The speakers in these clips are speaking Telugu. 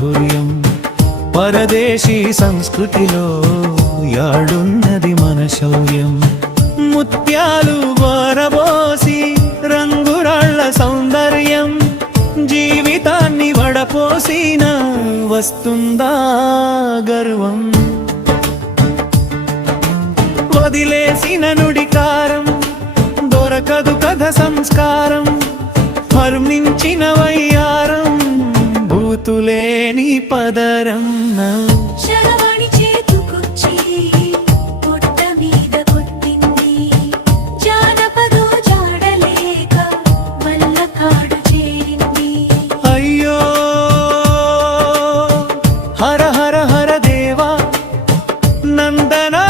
మాధుర్యం పరదేశీ సంస్కృతిలో యాడున్నది మన శౌర్యం ముత్యాలు వారబోసి రంగురాళ్ళ సౌందర్యం జీవితాన్ని వడపోసిన వస్తుందా గర్వం వదిలేసిన నుడికారం దొరకదు కథ సంస్కారం హర్మించిన వయ్యారం భూతులేని పదరం హర హర హర దేవా నందనా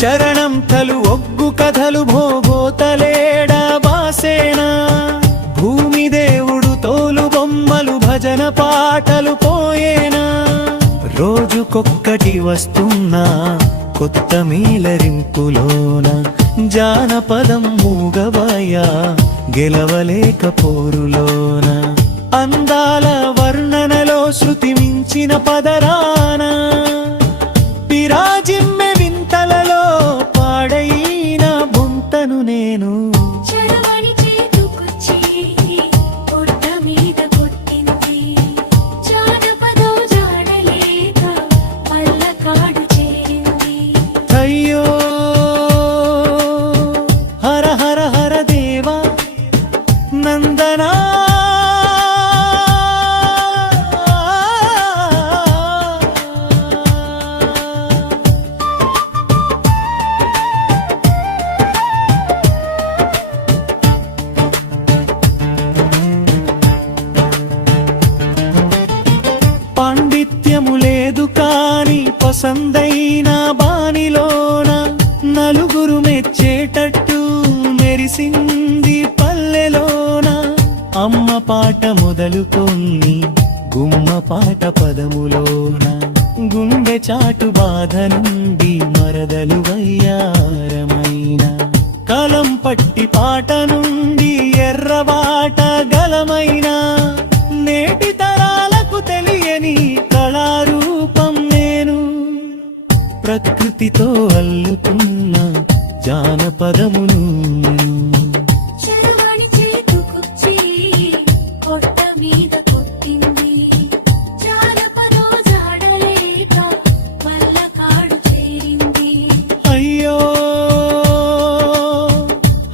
చరణం తలు ఒగ్గు కథలు భోగోతలేడా బాసేనా భూమి దేవుడు తోలు బొమ్మలు భజన పాటలు పోయేనా రోజుకొక్కటి వస్తున్నా కొత్త మేలరింపులోన జానపదం మూగవయ్యా గెలవలేక పోరులోన అందాల వర్ణనలో శృతి మించిన పదరాన విరాజిమ్మె వింతలలో పాడైన బుంతను నేను అయ్యో హర హర హర దేవా నందనా పాండిత్యము లేదు కాని పసందైన బాణిలోన నలుగురు మెచ్చేటట్టు మెరిసింది పల్లెలోన అమ్మ పాట మొదలుకొని గుమ్మ పాట పదములోన గుండె చాటు బాధ నుండి మరదలు వయ్యారమైన కలం పట్టి పాట నుండి ఎర్రబాట గలమైన నేటి తరాలకు తెలియని కళారూపం నేను ప్రకృతితో అల్లుతున్న జానపదమును అయ్యో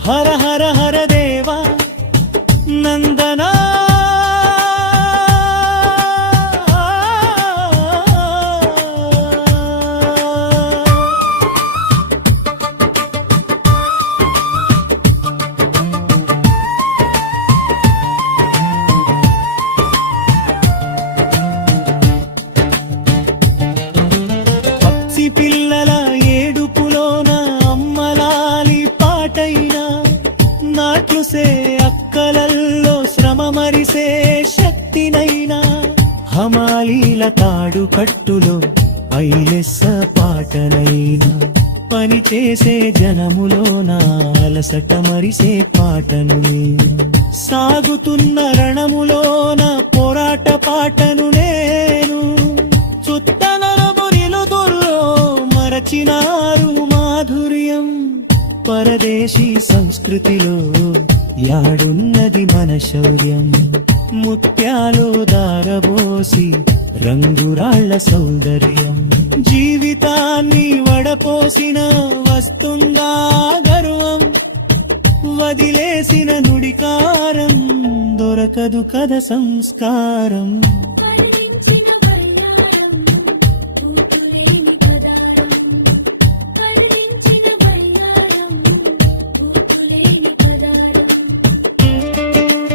హర హర హర దేవా నందనా పిల్లల ఏడుపులోన అమ్మలాలి పాటైనా నాట్లుసే అక్కలల్లో శ్రమ మరిసే శక్తినైనా హమాలీల తాడు కట్టులో ఐలెస్స పాటనైనా పని చేసే జనములోన అలసట మరిసే పాటను సాగుతున్న రణములోన పోరాట పాటను నేను మరచినారు మాధుర్యం పరదేశీ సంస్కృతిలో యాడున్నది మన శౌర్యం ముత్యాలు దారబోసి రంగురాళ్ళ సౌందర్యం జీవితాన్ని వడపోసిన వస్తుందా గర్వం వదిలేసిన నుడికారం దొరకదు కథ సంస్కారం